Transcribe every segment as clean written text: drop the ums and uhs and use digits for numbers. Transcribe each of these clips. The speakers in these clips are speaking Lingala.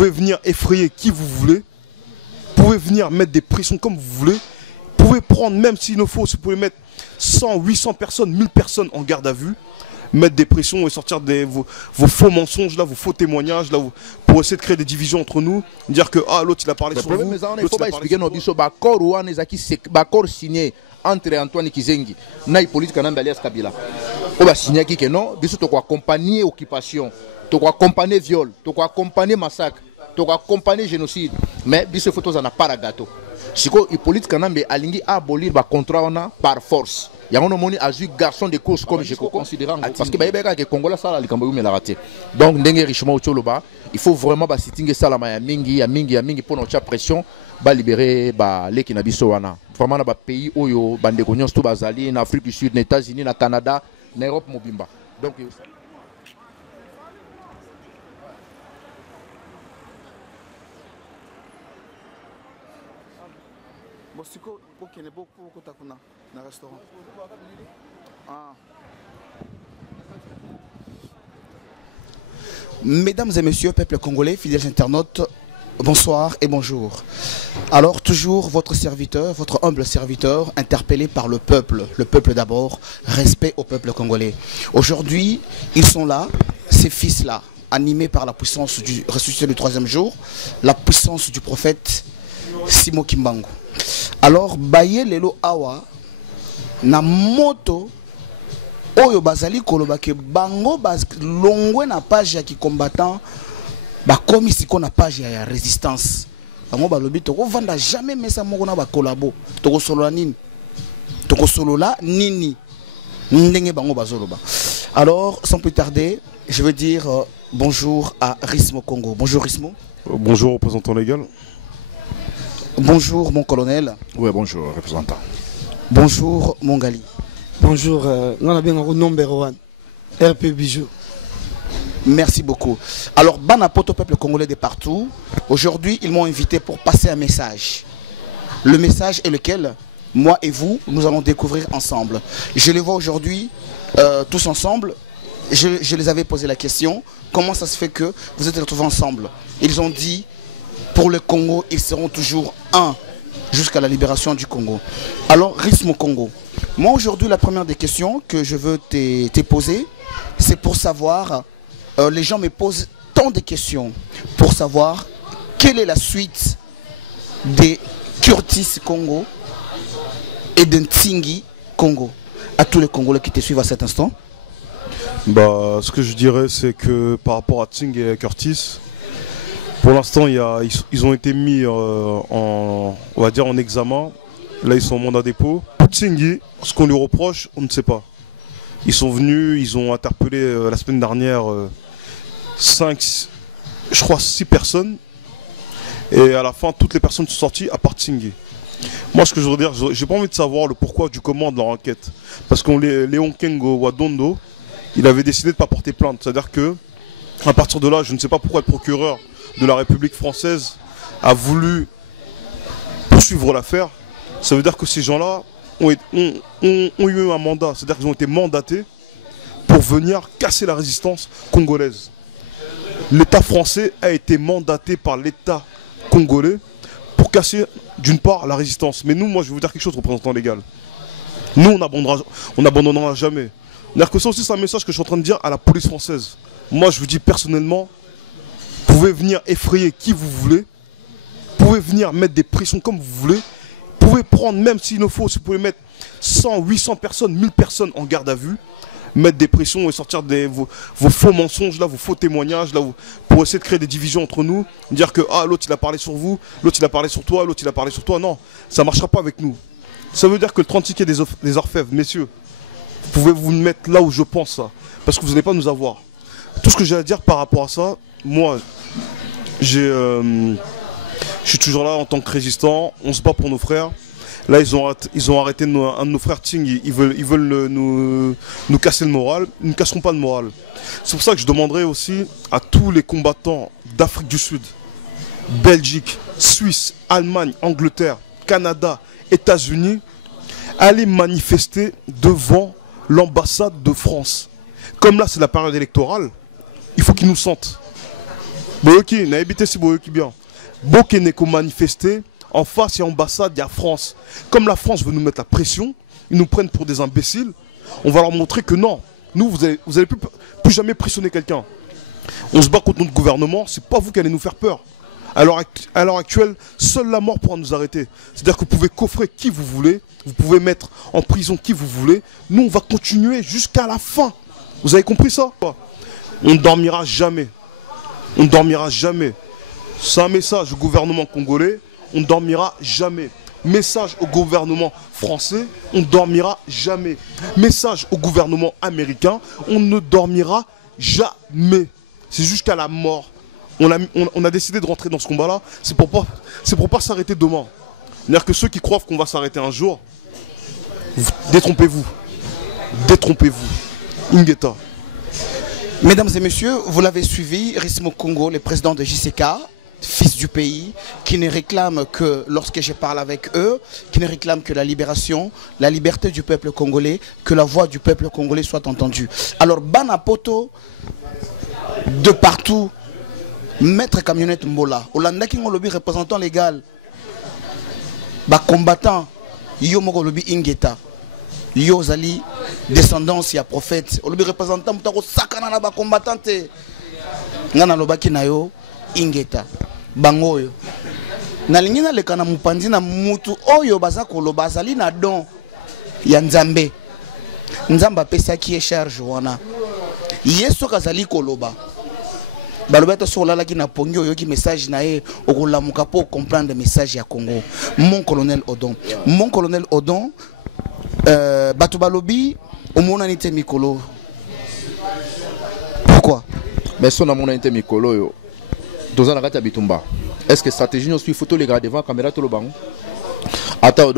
pouvez venir effrayer qui vous voulez. Vous pouvez venir mettre des pressions comme vous voulez. Vous pouvez prendre, même s'il le faut, vous pouvez mettre 100, 800 personnes, 1000 personnes en garde à vue. Mettre des pressions et sortir vos faux mensonges, là, vos faux témoignages, là, pour essayer de créer des divisions entre nous. Dire que l'autre il a parlé sur vous. Il faut pas expliquer nos bisous. L'accord signé entre Antoine Kizengi et Hippolyte Kanambe alias Kabila. On va signer que non, bisous, tu dois accompagner occupation, tu dois accompagner viol, tu dois accompagner massacre, tu dois accompagner génocide. Mais bisous, photos en a pas la gâteau. Si Hippolyte Kanambe alingi abolir le contrat par force. Il y a un homme qui garçon de course comme je considère. Parce que les Congolais ça la Cambodge la raté. Donc ndenge richement au Tcholoba, il faut vraiment ba sitting ça la ya mingi pour notre pression ba libérer ba les qui na biso wana. Vraiment na ba pays oyo bande ko nyonso bazali na Afrique du Sud, na États-Unis, na Canada, na Europe mobimba. Donc Bosiko bokene beaucoup kotakuna na restaurant. Mesdames et messieurs, peuple congolais, fidèles internautes, bonsoir et bonjour. Alors toujours votre serviteur, votre humble serviteur, interpellé par le peuple d'abord, respect au peuple congolais. Aujourd'hui, ils sont là, ces fils-là, animés par la puissance du ressuscité du troisième jour, la puissance du prophète Simon Kimbangu. Alors baye lelo awa na moto oyo bazali koloba ke bango longwe na page ya ki combattant ba komi siko na page ya résistance bango balobi toko vanda jamais mesa moko na ba collabo toko solola nini ndenge bango bazoloba. Alors sans plus tarder, je veux dire bonjour à Rismo Congo. Bonjour Rismo. Bonjour représentant légal. Bonjour mon colonel. Oui, bonjour représentant. Bonjour mon Gali. Bonjour, on a bien un number one, RP Bijou. Merci beaucoup. Alors, Banapoto, peuple congolais de partout, aujourd'hui ils m'ont invité pour passer un message. Le message est lequel? Moi et vous, nous allons découvrir ensemble. Je les vois aujourd'hui tous ensemble. Je les avais posé la question, comment ça se fait que vous êtes retrouvés ensemble? Ils ont dit, pour le Congo, ils seront toujours un jusqu'à la libération du Congo. Alors, Rismo Congo. Moi, aujourd'hui, la première des questions que je veux te poser, c'est pour savoir, les gens me posent tant de questions, pour savoir quelle est la suite des Curtis Congo et de Ntingi Congo. À tous les Congolais qui te suivent à cet instant. Ce que je dirais, c'est que par rapport à Ntingi et Curtis, pour l'instant, ils ont été mis on va dire en examen. Là, ils sont en mandat dépôt. Ntingi, ce qu'on lui reproche, on ne sait pas. Ils sont venus, ils ont interpellé la semaine dernière 6 personnes. Et à la fin, toutes les personnes sont sorties à part Ntingi. Moi, ce que je veux dire, j'ai pas envie de savoir le pourquoi du comment de leur enquête. Parce que Léon Kengo Wadondo, il avait décidé de ne pas porter plainte. C'est-à-dire que, à partir de là, je ne sais pas pourquoi le procureur de la République française a voulu poursuivre l'affaire. Ça veut dire que ces gens-là ont eu un mandat, c'est-à-dire qu'ils ont été mandatés pour venir casser la résistance congolaise. L'État français a été mandaté par l'État congolais pour casser d'une part la résistance. Mais nous, moi je vais vous dire quelque chose, représentant légal. Nous, on n'abandonnera jamais. C'est-à-dire que ça aussi, c'est un message que je suis en train de dire à la police française. Moi, je vous dis personnellement, vous pouvez venir effrayer qui vous voulez. Vous pouvez venir mettre des pressions comme vous voulez. Vous pouvez prendre, même s'il le faut, vous pouvez mettre 100, 800 personnes, 1000 personnes en garde à vue. Mettre des pressions et sortir vos faux mensonges, là, vos faux témoignages, là, pour essayer de créer des divisions entre nous. Dire que l'autre il a parlé sur vous, l'autre il a parlé sur toi, l'autre il a parlé sur toi. Non, ça ne marchera pas avec nous. Ça veut dire que le 30 des orfèvres, messieurs, vous pouvez vous mettre là où je pense ça. Parce que vous n'allez pas nous avoir. Tout ce que j'ai à dire par rapport à ça, moi, je suis toujours là en tant que résistant, on se bat pour nos frères. Là, ils ont arrêté un de nos frères Ting, ils veulent nous casser le moral. Ils ne casseront pas le moral. C'est pour ça que je demanderai aussi à tous les combattants d'Afrique du Sud, Belgique, Suisse, Allemagne, Angleterre, Canada, États-Unis, aller manifester devant l'ambassade de France. Comme là, c'est la période électorale, il faut qu'ils nous sentent. Boyoki, n'a habité si Boyoki bien. Boyoki n'est qu'au manifester. En face, il y a l'ambassade, il y a France. Comme la France veut nous mettre la pression, ils nous prennent pour des imbéciles, on va leur montrer que non. Nous, vous allez plus jamais pressionner quelqu'un. On se bat contre notre gouvernement, c'est pas vous qui allez nous faire peur. À l'heure actuelle, seule la mort pourra nous arrêter. C'est-à-dire que vous pouvez coffrer qui vous voulez, vous pouvez mettre en prison qui vous voulez. Nous, on va continuer jusqu'à la fin. Vous avez compris ça? On ne dormira jamais. On ne dormira jamais. C'est un message au gouvernement congolais. On ne dormira jamais. Message au gouvernement français, on ne dormira jamais. Message au gouvernement américain, on ne dormira jamais. C'est jusqu'à la mort. On a décidé de rentrer dans ce combat-là, c'est pour pas s'arrêter demain. C'est-à-dire que ceux qui croient qu'on va s'arrêter un jour, détrompez-vous. Détrompez-vous. Ingeta. Mesdames et messieurs, vous l'avez suivi, Rismo Congo, le président de JCK, fils du pays, qui ne réclame que, lorsque je parle avec eux, qui ne réclame que la libération, la liberté du peuple congolais, que la voix du peuple congolais soit entendue. Alors, Banapoto, de partout, Maître Camionnette Mbola, Olanda King Olobi, représentant légal, combattant, Yo Moko Lobi Ingeta, Yo Zali, descendance, ya prophète, Olobi représentant, Moutako Sakana na combattante, Ngana Lobaki Nayo, Ingeta. Bangoyo nalingi na leka na mupanzi na mutu oyo baza koloba azali na don ya nzambe nzamba pesa ki e charge wana yeso kazali koloba baloba to solala ki na pongi oyo ki message na ye okolamuka po comprendre message ya Congo. Mon colonel Odon bato balobi omona nite mikolo pourquoi mais son amona nite mikolo yo Bitumba. Est-ce que stratégie nous suit photo les gars devant la caméra tout le banc? Attends, on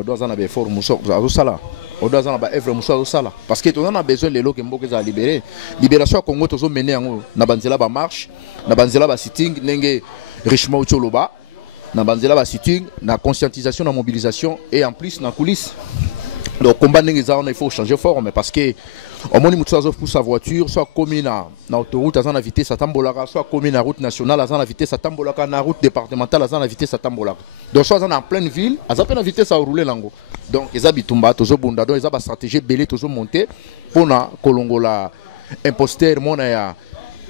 doit en effort Moussa Sala. On doit en œuvre Moussa Sala. Parce que on a besoin de l'eau qui est libéré. Libération Congo, tous ont mené en Nabanzela ba marche, Nabanzela ba sitting, Nenge richement Choloba, Nabanzela ba sitting, na conscientisation, na mobilisation et en plus na coulisses. Donc combat il faut changer forme parce que au moins il pour sa voiture soit commis na autoroute à la vitesse à Tambolaka, soit commis na route nationale à la vitesse à Tambolaka, na route départementale à la vitesse à Tambolaka. Donc soit en pleine ville à la vitesse à rouler lango. Donc les habitumba toujours bunda donc ils ont stratégie belé toujours monter pour na kolongola imposteur mon ya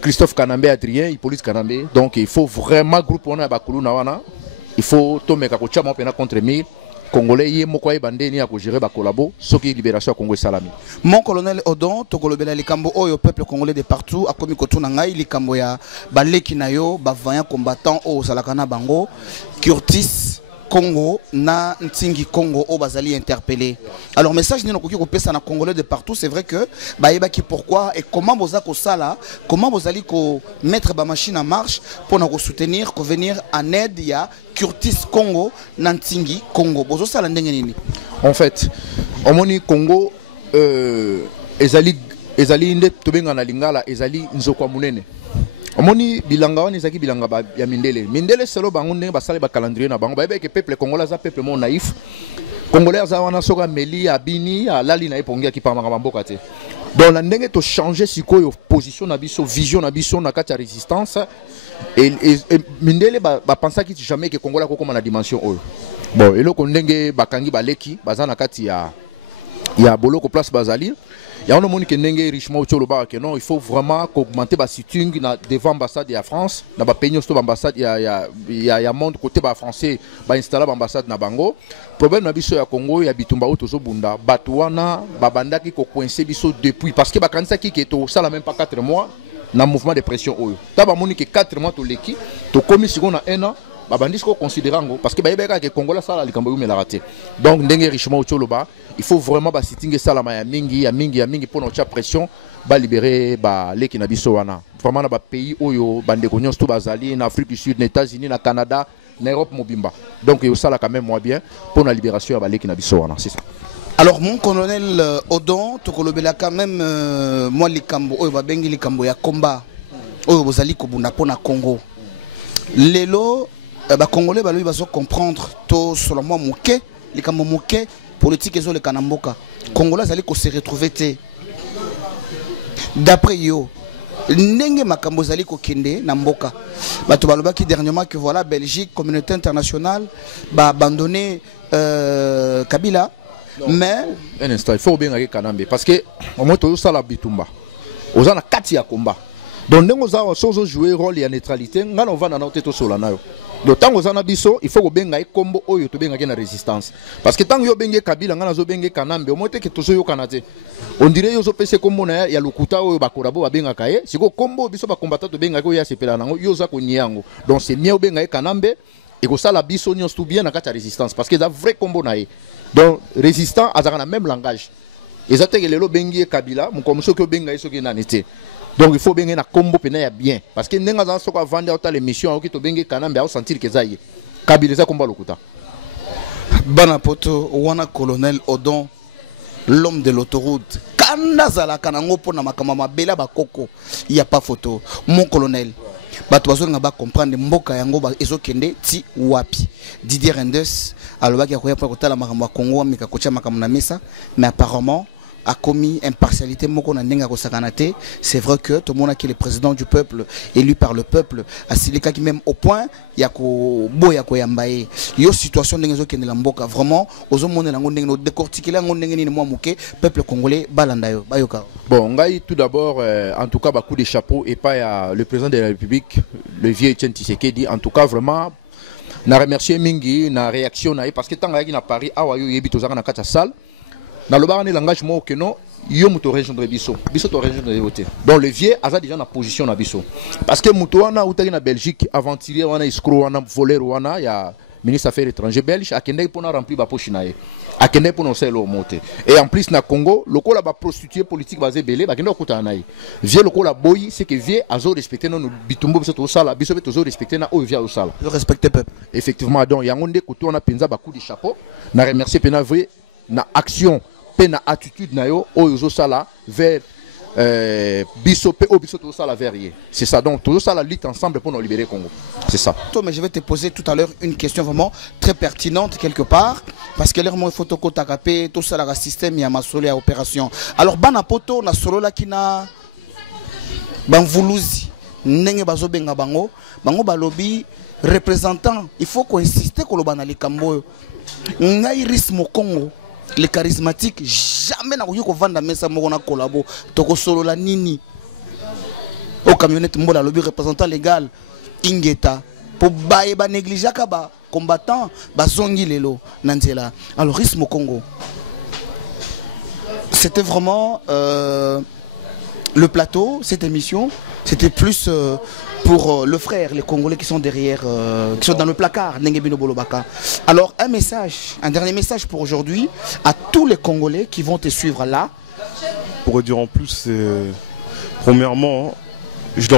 Christophe Kanambe Adrien, Hippolyte Kanambe. Donc il faut vraiment grouper on a bakulu na wana. Il faut tomber kakocha mon pena contre 1000 Congolais yé mokwa bandé ni à gérer ba collabo ce qui libération Congo salami. Mon colonel Odon tokolobela likambo oyo peuple congolais de partout a komi kotuna ngai likambo ya baleki nayo ba vaillant combattant o salakana bango Curtis Congo na Ntingi Congo au bazali interpellé. Alors message ni nokoki kopesa na congolais de partout, c'est vrai que baeba ki pourquoi et comment boza ko sala, comment bozali ko mettre ba machine en marche pour nous soutenir, ko venir en aide ya Curtis Congo na Ntingi Congo. Bozo sala ndenge nini? En fait, omoni Congo ezali inde tobenga na lingala ezali nzokwa munene. Omoni bilanga wana ezaki bilanga ya mindele selo bango ndenge basale ba calendrier na bango babe ke peuple congolais za peuple mon naïf congolais za wana soka meli abini alali na epongia ki pamanga bamboka te. Donc la ndenge to changer sikoyo position na biso vision na biso na kati ya résistance et mindele ba pensa ki jamais que congolais ko comme na dimension oyo. Bon eloko ndenge bakangi baleki baza na kati ya boloko place bazali. Il y a un monde qui est richement autour de non, il faut vraiment augmenter la sitting devant l'ambassade de la France. Dans le pays, il y a un monde côté français qui installé l'ambassade na Bango. Le problème est que Congo, il y a Bitumba Otozo Bunda. Batouana, Babanda qui est coincé depuis. Parce que quand ça qui est ça, même pas 4 mois, dans le mouvement de pression. Il y a un 4 mois, tu as commis sur un an. Babandis ko considérant parce que baïbeka que Congo la sala likambo mais la raté. Donc ndenge richement autoloba, il faut vraiment ba sitting salama ya mingi pour notre pression ba libérer ba leki na biso wana. Vraiment na ba pays oyo bande ko nyonso bazali na Afrique du Sud, na États-Unis, na Canada, na Europe mobimba. Donc yo sala quand même moins bien pour la libération ya ba leki na biso wana, c'est ça. Alors mon colonel Odon tokolobela quand même moi likambo oyo ba bengi likambo ya combat. Oyo bozali ko bunda pona Congo. Lelo les Congolais doivent comprendre tout selon moi les politique et les Kanamboka. Congolais allaient se retrouver d'après yo Nenge makambo zali ko kende na mboka. Bato baloba ki dernièrement que voilà Belgique, communauté internationale ba abandonné Kabila. Non. Mais un instant, il faut bien aller Kanambe parce que au moins tout ça la bitumba. Aux ana kati ya combat. Donc nous avons joué rôle ya neutralité, ngana on va na noter to solana yo. Donc tant aux ana biso, il faut que benga combo oyo to benga na résistance. Parce que tant yo benga Kabila ngana zo benga Kanambe, au moins que to yo kanate. On dirait yo zo pese combo na ya lokuta oyo bakorabo ba benga kaye. Siko combo biso ba combattant to benga ko ya sepela nango yo za ko nyango. Donc c'est mieux benga Kanambe et que ça la biso nyos tout bien na kati résistance parce que c'est un vrai combo na. Donc résistant a le même langage. Et ça que le bengi Kabila, mon comme ce que benga est ce qui n'en était. Donc il faut bien un combo pena bien parce que n'enga dans ce qu'on vendre autant l'émission qui to bengi Kanambe a sentir que ça y est. Kabila ça combat lokuta. Banapoto wana colonel Odon l'homme de l'autoroute. Kanda zala kanango pona makamama bela bakoko. Il y a pas photo. Mon colonel. Bato bazonga ba comprendre mboka yango ba ezokende ti wapi. Didier Rendes alobaki akoya pa kotala makambo ya Congo ameka kocha makambo na mesa mais apparemment a commis impartialité moko na ndenga ko sakanate. C'est vrai que tout le monde qui est le président du peuple élu par le peuple a silika qui même au point ya ko boya ko yambaye yo situation ndenga ezokende la mboka vraiment ozomona nango ndenga no décortiquer la ndenga ni moi muke peuple congolais balanda yo bayoka. Bon, ngai tout d'abord en tout cas ba coup de chapeau et pas le président de la République le vieux Etienne Tshisekedi en tout cas vraiment na remercier mingi na réaction na parce que tant nga na Paris awa yo yebi tozaka na kata salle na loba ne langage mo que non yo muto rejoindre biso to rejoindre voter donc le vieux a déjà na position na biso parce que muto wana utaki na Belgique aventurier wana escroc wana voleur wana ya ministre affaires étrangères belge akende pour na remplir ba poche na ye akende pour no selo monter et en plus na Congo lokola ba prostituée politique basé belé ba kende okuta na ye vieux lokola boy c'est que vieux azo respecter no bitumbo biso to sala biso to zo respecter na o vieux au sala Je respecte peuple. effectivement donc yangonde koto na penza ba coup de chapeau na remercier pena vrai na action pena attitude na yo oyo sala vers biso pe o biso to sala vers ye c'est ça donc tout ça la lutte ensemble pour nous libérer Congo c'est ça. Mais je vais te poser tout à l'heure une question vraiment très pertinente quelque part parce que l'air mon photo ko takapé tout ça la système ya masolo ya opération alors bana poto na solo la kina banvuluzi ndenge bazobenga bango balobi représentant il faut qu'on insiste ko lobana likambo ngai risme Congo les charismatiques jamais na ko vanda mesa moko na collabo toko solo la nini au camionnette mbola lobby représentant légal ingeta pour baye ba négliger ka ba combattant ba zongi lelo nanzela alors risme Congo c'était vraiment le plateau cette émission c'était plus pour le frère, les Congolais qui sont derrière, qui sont dans le placard, Nengebino Bolobaka. Alors, un dernier message pour aujourd'hui à tous les Congolais qui vont te suivre là. Pour dire en plus, c'est premièrement, je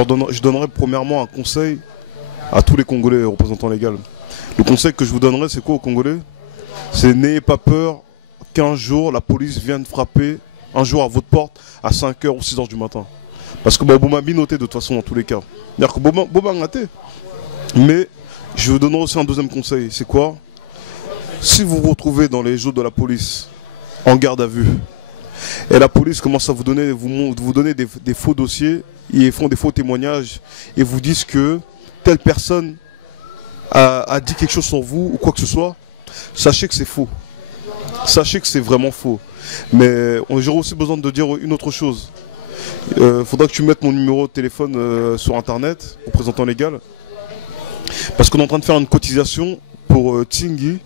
donnerai premièrement un conseil à tous les Congolais représentants légaux. Le conseil que je vous donnerai, c'est quoi aux Congolais? C'est n'ayez pas peur qu'un jour la police vienne frapper un jour à votre porte à 5h ou 6h du matin. Parce que Boba m'a noté de toute façon dans tous les cas. C'est-à-dire que Boba noté. Mais je vous donnerai aussi un deuxième conseil. C'est quoi? Si vous vous retrouvez dans les jours de la police en garde à vue et la police commence à vous donner des faux dossiers, ils font des faux témoignages et vous disent que telle personne a dit quelque chose sur vous ou quoi que ce soit, sachez que c'est faux. Sachez que c'est vraiment faux. Mais j'aurais aussi besoin de dire une autre chose. Faudra que tu mettes mon numéro de téléphone sur internet, représentant légal. Parce qu'on est en train de faire une cotisation pour Tsingi.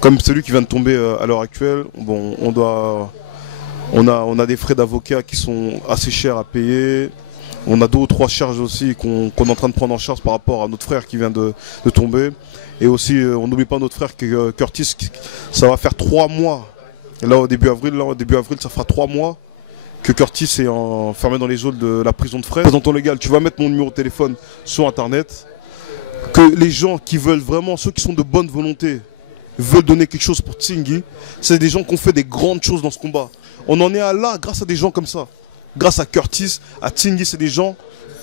Comme celui qui vient de tomber à l'heure actuelle. Bon, on a des frais d'avocat qui sont assez chers à payer. On a 2 ou 3 charges aussi qu'on est en train de prendre en charge par rapport à notre frère qui vient de tomber. Et aussi, on n'oublie pas notre frère Curtis, ça va faire 3 mois. Et là, au début avril, ça fera 3 mois que Curtis est enfermé dans les geôles de la prison de Fresnes. Représentant légal, tu vas mettre mon numéro de téléphone sur internet. Que les gens qui veulent vraiment, ceux qui sont de bonne volonté, veulent donner quelque chose pour Tsingi, c'est des gens qui ont fait des grandes choses dans ce combat. On en est à là grâce à des gens comme ça. Grâce à Curtis, à Tsingi, c'est des gens,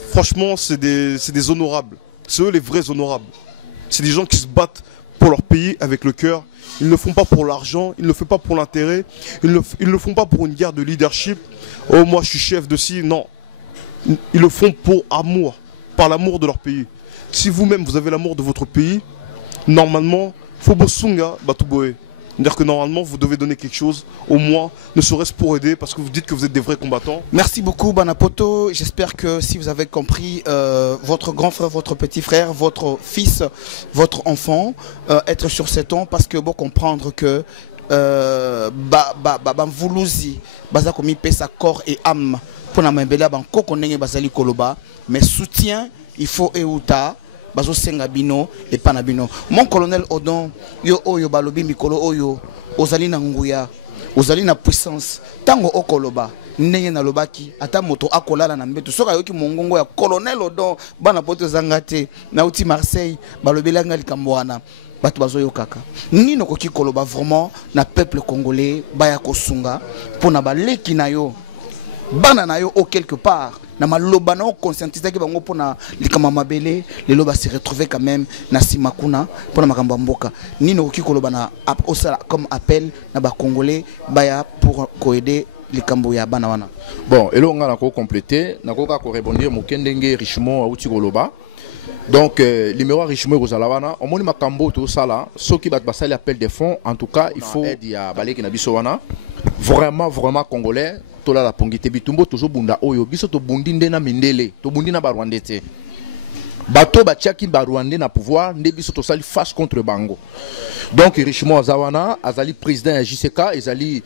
franchement, c'est des honorables. C'est eux les vrais honorables. C'est des gens qui se battent pour leur pays avec le cœur. Ils ne le font pas pour l'argent, ils ne le font pas pour l'intérêt, ils ne le font pas pour une guerre de leadership. Oh, moi je suis chef de ci, non. ils le font pour amour, par l'amour de leur pays. Si vous-même vous avez l'amour de votre pays, normalement, faut bosunga batuboe. C'est-à-dire que normalement, vous devez donner quelque chose, au moins, ne serait-ce pour aider, parce que vous dites que vous êtes des vrais combattants. Merci beaucoup, Banapoto. J'espère que si vous avez compris, votre grand frère, votre petit frère, votre fils, votre enfant, être sur ces tons, parce que bon comprendre que Voulouzi, baza komi pesa corps et âme, pour na mbela banko konenge bazali koloba, mais soutien, il faut euta. Bazo Sengabino et Panabino. Mon colonel Odon, yo oyo balobi mikolo oyo, ozali na nguya, ozali na puissance, tango okoloba, ndenge na lobaki, ata moto akolala na mbeto. Soka yoki mongongo ya colonel Odon, bana poto zangate, na uti Marseille, balobi langa likamboana. Bato bazo yo kaka. Nino koki koloba vraiment na peuple congolais, baya kosunga, pona baleki na yo. Bana na yo au quelque part na maloba na conscientiser ke bango pona likama mabele les loba se retrouver quand même na simakuna pona makambo mboka nino oki koloba na osala comme appel na ba congolais baya pour aider likambo ya bana wana. Bon elonga na ko compléter na ko ka ko rebondir mokendenge Richemont auti koloba. Donc numéro Richemont kozalawana omoni makambo to sala soki bat basali appel des fonds en tout cas il faut aide ya baleki na biso wana vraiment congolais. Tola la pongite bitumbo toujours bunda oyo biso to bundi ndena mindele to bundi na barwande te bato batiaki barwande na pouvoir nde biso to sali face contre bango. Donc Richemont azawana azali président ya JCK ezali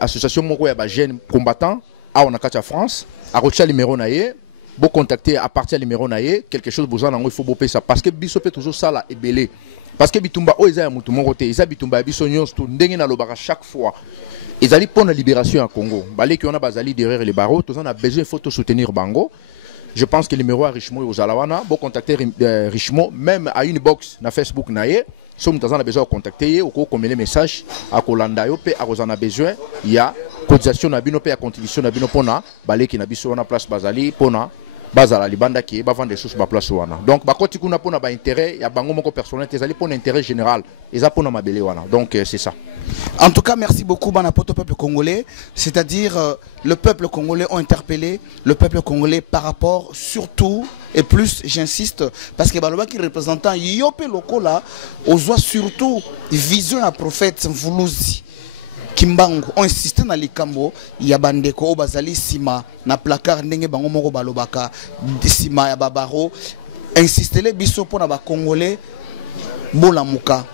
association moko ya ba jeunes combattants a on a katia France a retia numéro na ye bo contacter à partir numéro na ye quelque chose besoin nango il faut bopé ça parce que biso peut toujours ça la ebelé parce que bitumba o eza ya mutu moko te eza bitumba ya biso nyonso to ndenge na lobaka chaque fois. Ils allaient pour la libération à Congo. Balé qui on a basali derrière les barreaux, tous on a besoin il faut soutenir Bango. Je pense que le numéro à Richemont aux Alawana, bon contacter Richemont même à une box na Facebook naie. Somme tous on a besoin de contacter ou comme les messages à Kolanda yo pe à Rosana besoin il y a cotisation na bino pe à contribution na bino pona balé qui na biso on a place basali pona bazala libanda qui ba vendre des choses ba place wana. Donc ba koti kuna pona ba intérêt ya bango moko personnel ezali pona intérêt général eza pona mabele wana. Donc c'est ça. En tout cas, merci beaucoup, Banapoto, au peuple congolais. C'est-à-dire, le peuple congolais ont interpellé le peuple congolais par rapport, surtout, et plus, j'insiste, parce que Baloba qui représentant Yope Lokola, on voit surtout vision à prophète Voulouzi. Kimbangu ont insisté dans les cambo, il y a bandeko au bazali sima, na placard ndenge bango moko balobaka, sima ya babaro, insisté les biso pour na ba congolais, bolamuka.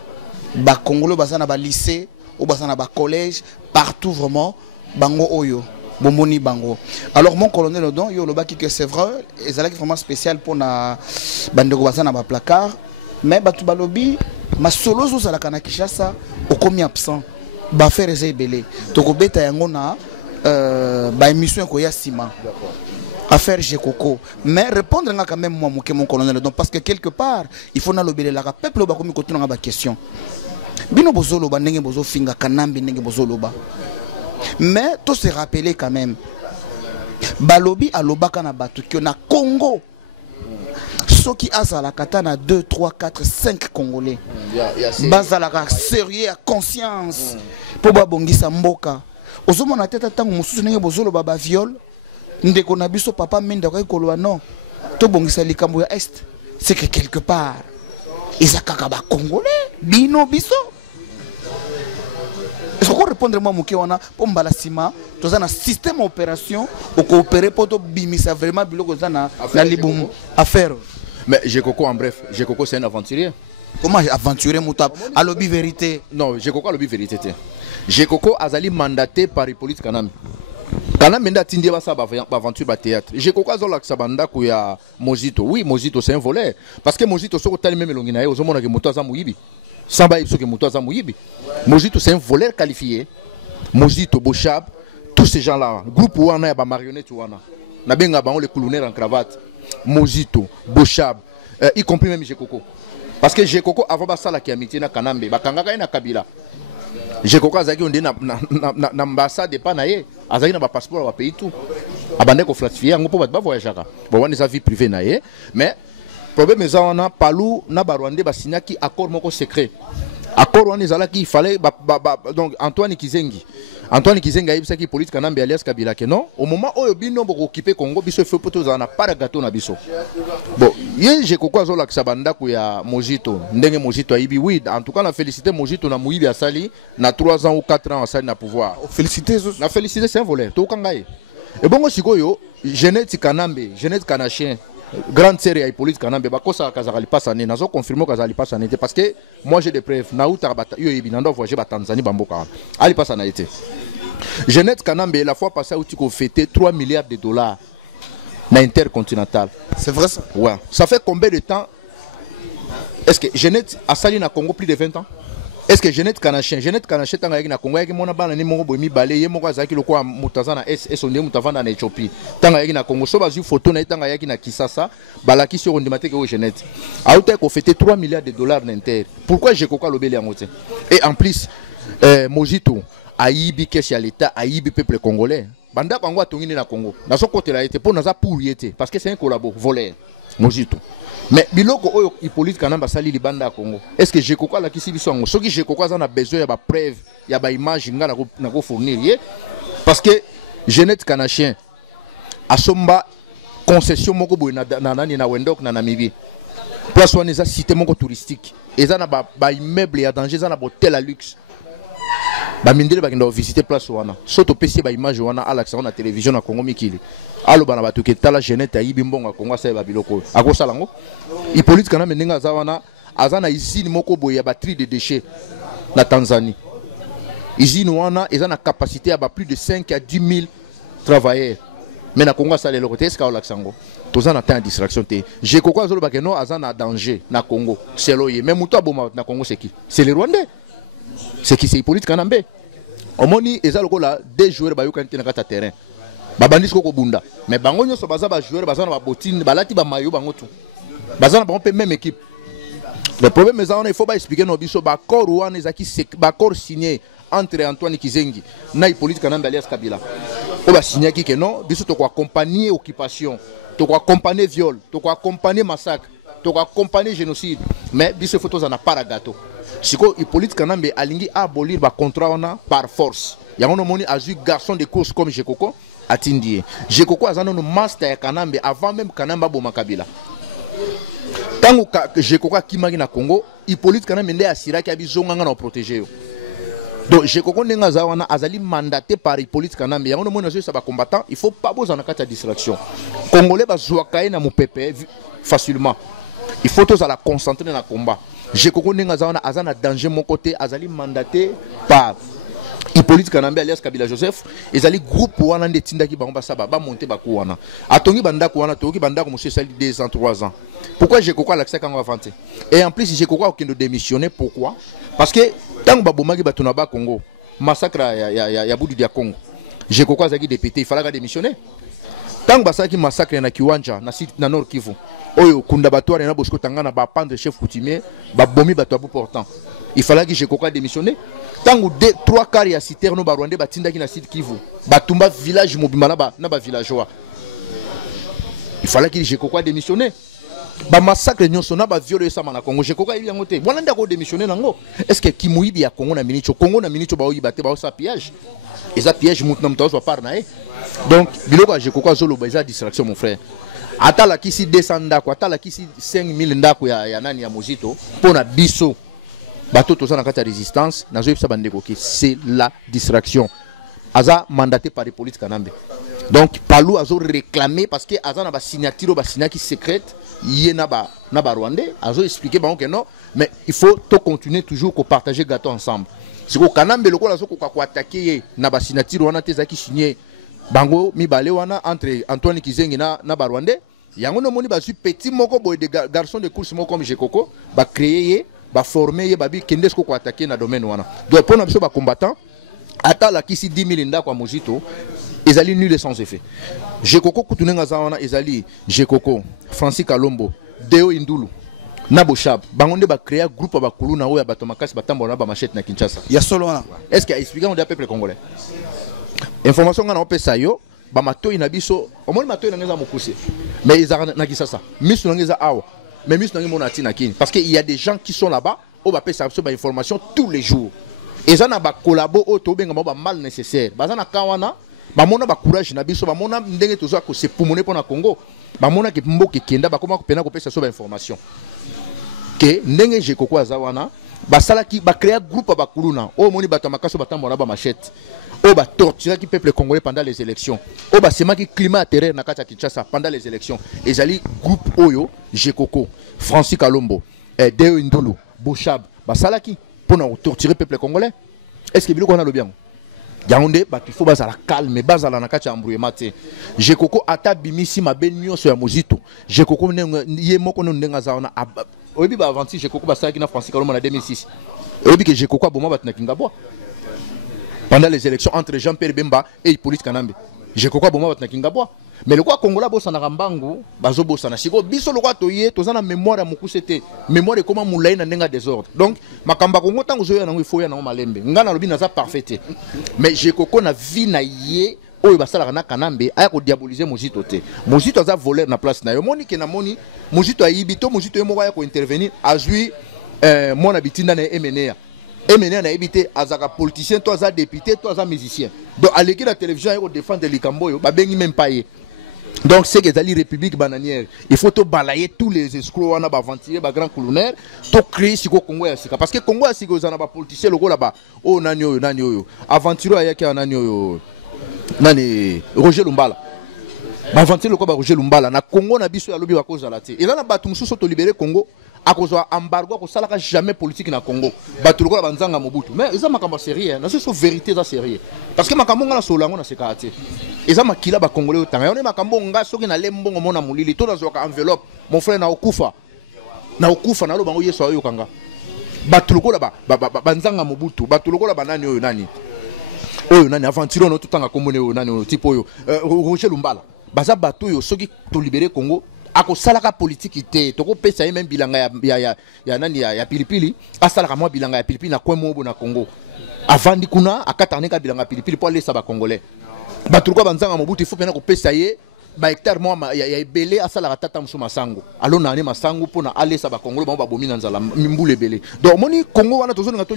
Ba Congolais basana ba lycée ou basana ba collège partout vraiment bango oyo bomoni bango. Alors mon colonel Odon yo lobaki que c'est vrai et ça là vraiment spécial pour na bandeko basana ba placard mais batu balobi ma solo zo sala kana Kinshasa au komi absent ba faire ezebele to ko beta yango na ba émission ko ya sima affaire Jekoko mais répondre quand même moi mon colonel donc parce que quelque part il faut na lobele la peuple ba komi ko tuna ba question bino bozoloba ndenge bozo finga kanambi ndenge bozoloba mais tout se rappeler quand même balobi alobaka na batu ki na Congo soki azala katana 2 3 4 5 congolais bazalaka sérieux à conscience po babongisa mboka ozomona tata tango mususu ndenge bozoloba ba viol ndeko na biso papa menda ko koloba non to bongisa likambo ya est c'est que quelque part ezakaka ba congolais bino biso. Est-ce qu'on répondre moi moké wana pour mbala sima toza na système opération au coopérer pour to bimisa vraiment biloko za na libumu affaire. Mais Jekoko en bref, Jekoko c'est un aventurier. Comment aventurier moutab à lobby vérité? Non, Jekoko à lobby vérité. Jekoko azali mandaté par Hippolyte Kanambe. Kanambe menda tindi ba sa ba aventure ba théâtre. Jekoko azola ksabanda ko ya Mozito. Oui, Mozito c'est un voleur parce que Mozito soko tali même longina yo zomona ke moto azamu yibi. Samba Ipso que Moutaza Mouyibi. Mozito, c'est un voleur qualifié. Mozito, Bochab, tous ces gens-là. Groupe Ouana et marionnette Ouana. Nabenga Baon, les colonels en cravate. Mozito, Bochab, y compris même Jekoko. Parce que Jekoko, avant ça, la qui a amitié na Kanambe, Bakangaka et na Kabila. Jekoko a zagi on dit na ambassade de Panaye. Azagi na passeport à pays tout. Abandé ko flatifié, on peut pas voyager. Bon, on a sa vie privée naïe, mais problème est on a palou na barwande ba signa qui accord moko secret accord on ezala qui il fallait donc Antoine Kizengi Antoine Kizenga yebisa ki politique kanambe alias Kabila ke non au moment où bino boko occuper Congo biso fait poto za na para gâteau na biso bon ye je kokwa zo la kisabanda ku ya Mojito ndenge Mojito ayibi oui en tout cas na féliciter Mojito na muibi asali na 3 ans ou 4 ans asali na pouvoir Féliciter na féliciter c'est un voleur to kangaye et bongo sikoyo Jeanette Kanambe Jeanette Kanachien grande série à politique kanambe bakosa kazali pasane nazo confirmer kazali pasane parce que moi j'ai des preuves na uta bata yo ebinando voyager ba Tanzanie bamboka ali pasana été Jeanette Kanambe la fois passée où tu ko fêté 3 milliards de dollars na intercontinental. C'est vrai ça? Ouais. Ça fait combien de temps? Est-ce que Jeanette a sali na Congo plus de 20 ans? Est-ce que Jeanette Kanachien tanga yaki na Congo yaki mona bana ni mongo bomi balé ye moko azaki lokwa mutazana sonde mutavanda na Ethiopie tanga yaki na Congo so bazu photo na tanga yaki na Kisasa balaki sur on dimate que Jeanette a outé ko fêté 3 milliards de dollars n'inter. Pourquoi j'ai koka lobeli yangote? Et en plus Mojito ayibi kesi ya l'état ayibi peuple congolais banda bango atongini na Congo nazo côté la été pour naza pour yete parce que c'est un collabo voleur Mojito mais biloko oyo Hippolyte Kanamba sali libanda Congo est-ce que Jekoko la kisi biso ngo soki Jekoko za na besoin ya ba preuve ya ba image nga na ko fournir ye parce que Jeanette Kanachien asomba concession moko boy na nani na Wendok na Namibie place wana eza cité moko touristique eza na ba immeuble ya danger eza na hôtel à luxe ba mindele bakenda visiter place wana soto pesi ba image wana alaxa na télévision na Congo mikili alo bana batuke tala Jeanette ayibi mbonga Congo sa ba biloko akosala ngo Hippolyte Kanambe ndinga za wana azana usine moko boye ya batterie de déchets na Tanzanie usine wana eza na capacité ya ba plus de 5 à 10 000 travailleurs mais na Congo sa le côté eska alaxa ngo toza na temps distraction te je kokwa zolo bakeno azana danger na Congo c'est loye même muto aboma na Congo c'est qui? C'est les Rwandais. C'est qui c'est Hippolyte Kanambe. Omoni eza lokola des joueurs ba yoka na kata terrain. Ba bandis ko bunda. Mais bango nyoso baza ba joueurs baza na ba botine balati ba maillot bango tout. Baza na ba même équipe. Le problème est il faut pas expliquer no biso ba corps wana ezaki ba corps signé entre Antoine Kizengi na Hippolyte Kanambe alias Kabila. O ba signé ki que non biso to ko accompagner occupation, to ko accompagner viol, to ko accompagner massacre, to ko accompagner génocide. Mais biso photos en a pas gâteau. Siko Hippolyte Kanambe alingi abolir ba contrat wana par force. Yango moni azu garçon de course comme Jekoko atindie. Jekoko azano no master ya Kanambe avant même Kanamba boma Kabila. Tango Jekoko kimaki na Congo, Hippolyte Kanambe nde asiraki abizonga na protéger. Donc Jekoko ndenga za wana azali mandaté par Hippolyte Kanambe. Yango moni azu sa ba combattant, il faut pas bozana kata distraction. Congolais bazwaka na mupepe facilement. Il faut tous à la concentrer dans le combat. Jekoko ndenga za wana azana danger mon côté azali mandaté par Hippolyte Kanambe alias Kabila Joseph ezali groupe wana nde tindaki bango basaba ba monter baku wana atongi bandako wana toki bandako monsieur sali 2 ans 3 ans. Pourquoi Jekoko l'accès quand on va vanter? Et en plus Jekoko a de démissionner pourquoi? Parce que tant babomaki batuna ba Congo massacre ya Budu dia Congo. Jekoko azaki député il fallait démissionner. Tant basaki massacre na Kiwanja na site na Nord Kivu. Oyo kunda batware na bosko tangana ba pendre chef coutumier ba bomi bato important. Il fallait que Jekoko démissionner. Tango 3 quarts ya citerno ba Rwandais batindaki na site Kivu. Batumba village mobima na ba villageois. Il fallait que Jekoko démissionner. Ba massacre nyonso na ba viole sama na Congo Jekoko ibi yango te. Wana ndako démissionner nango. Est-ce que kimuibi ya Congo na minicho Congo na minicho ba oyi baté ba sa piège. Et ça piège mutna mtazo par na. Donc biloko Jekoko zolo ba za distraction mon frère. Atala kisi 200 ndako atala kisi 5000 ndako ya nani ya Mojito pona biso bato toza na kata résistance nazo yebisa bandeko ki c'est la distraction aza mandaté par les politiques Kanambe. Donc Palou azo réclamé parce que aza na ba signature ba signaki secrète yé na ba Rwandais azo expliquer ba que non mais il faut to continuer toujours ko partager gâteau ensemble. C'est ko Kanambe lokola zo ko attaquer na ba signature wana te zaki signé bango mibale wana entre Antoine Kizengi na Rwandais. Yango no moni ba su petit moko boy de garçon de course moko comme Jekoko ba créer ba former ba bi kendesko ko attaquer na domaine wana. Donc pour na biso ba combattant ata la kisi 10 000 ndako Mojito ezali nul et sans effet. Jekoko kutunenga za wana ezali Jekoko, Francis Kalombo, Deo Indulu na Boshab bangonde ba créer groupe ba kuluna oya bato makasi batambo na ba machette na Kinshasa. Ya solo wana. Est-ce qu'il a expliqué on dit peuple congolais? Information ngana opesa yo ba matoi na biso omoni matoi na ngeza mokuse mais ils ont na Kinshasa misu na ngeza awa mais misu na ngemo na tina kini parce que il y a des gens qui sont là-bas au ba pesa ba information tous les jours eza na ba collabo o to benga ba mal nécessaire baza na kawana bamona ba courage na biso bamona ndenge toza ko se pumone pona Congo bamona ke mboke kenda bakoma ko pena ko pesa so ba information que ndenge Jekoko azawana basalaki ba créer groupe ba kuluna o moni bato makaso batambola ba machette o ba torturer ki peuple congolais pendant les élections o ba sema ki climat terreur na kati ya Kinshasa pendant les élections ezali groupe oyo Jekoko Francis Kalombo Deo Ndulu Bochab basalaki pona torturer peuple congolais. Est-ce que biloko na lo bien Yaoundé il faut bazala calme bazala na kati ya embrouillement te Jekoko ata bimisi mabe nyonso ya mozito Jekoko ye moko no ndenga zaona oyebi ba avanti Jekoko basalaki na Francis Kalombo na 2006 oyebi que Jekoko aboma bat na Kingabwa pendant les élections entre Jean-Pierre Bemba et Hippolyte Kanambe Jekoko aboma bat na Kingabwa mais le quoi Congola bossa na Rambangu bazo bossa na siko biso le quoi toye toza na mémoire ya mokusete mémoire de comment moulay na ndenga désordre donc makamba Congo tango zoya na ngwe na malembe ngana lobi na za parfaite mais Jekoko na vie na ye oyo basala na Kanambe aya ko diaboliser mozito te mozito aza voleur na place na yo moni ke na moni mozito ayibito mozito yo moko aya ko intervenir azui mon habitinda na MNA na ebité azaka politicien toi aza député toi aza musicien donc à l'équipe de la télévision il défendre Likamboyo ba bengi même pas ye. Donc c'est que la République bananière, il faut tout balayer tous les escrocs, on a aventurier, ba grand colonel, tout créer si Congo est sika parce que Congo est sika, on a pas politicien logo là-bas. Oh nanyo aventurier ayaki nanyo nani Roger Lumbala. Ba aventurier logo ba Roger Lumbala na Congo na biso ya lobi wa cause la te. Et là na batu mususu to libérer Congo à cause de embargo ko salaka jamais politique na Congo. Batu logo la banzanga Mobutu. Mais ils ont makamba sérieux, na c'est vérité ça sérieux. Parce que makambo ngala solango na seka ate. Eza makila ba congolais otanga yone makambo nga soki na lembo mona mulili to nazoka enveloppe mon frère na okufa na lo bango yeso ayo kanga batuluko la ba nzanga Mobutu batuluko la banani oyo nani aventure no tutanga komone oyo nani type oyo Roger Lumbala baza bato yo soki to libérer Congo ako salaka politique te to ko pesa même bilanga ya nani ya pilipili asalaka mo bilanga ya pilipili na kwemo na Congo avandi kuna akataneka bilanga pilipili pour aller ba congolais batuluko banzanga Mobutu il faut pena ko pesa ye ba hectare mo ya ebele asala tata musu masango alo na ne masango pona aller ba congolais ba bomi na nzala mbule ebele donc moni Congo wana tozo nga to